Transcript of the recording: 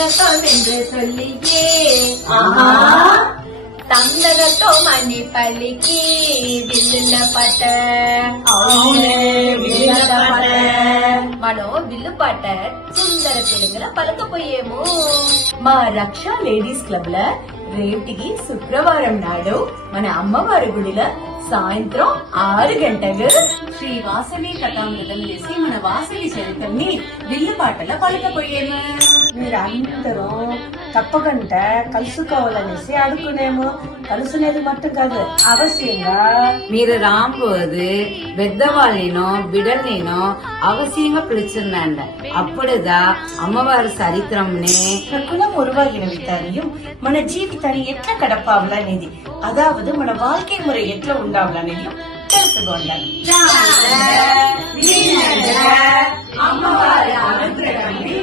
வணக்கம் என்று சொல்லியே தந்தகத்தோ மணி பள்ளிக்கு வில்லுல பட்ட మనో విల్లు పాట సుందర తెలుగుల పలకపోయేమో. మా రక్ష లేడీస్ క్లబ్ ల రేపటికి శుక్రవారం నాడు మన అమ్మవారి గుడిలో సాయంత్రం 6 గంటలకు శ్రీ వాసవి కథామృతం చేసి మన వాసవి చరిత్రని విల్లు పాటల పలకపోయేము. మీరందరూ తప్పకుండా కలుసుకోవాలనేసి అడుగునేమో. కలుసునేది మట్టు కాదు, అవశ్యంగా మీరు రాబోదు పెద్దవాళ్ళనో బిడ్డలనో అవశ్యంగా పిలుచుందండి. అప్పుడుదా అమ్మవారి చరిత్రంని குலம் உருவாகின வித்தாரியும் మన జీవితాన్ని ఎట్లా గడపాలనేది, అదావదు మన வாழ்க்கை முறை ఎట్లా ఉండాలనేది తెలుసుకోండి. అమ్మవారి అనుగ్రహాన్ని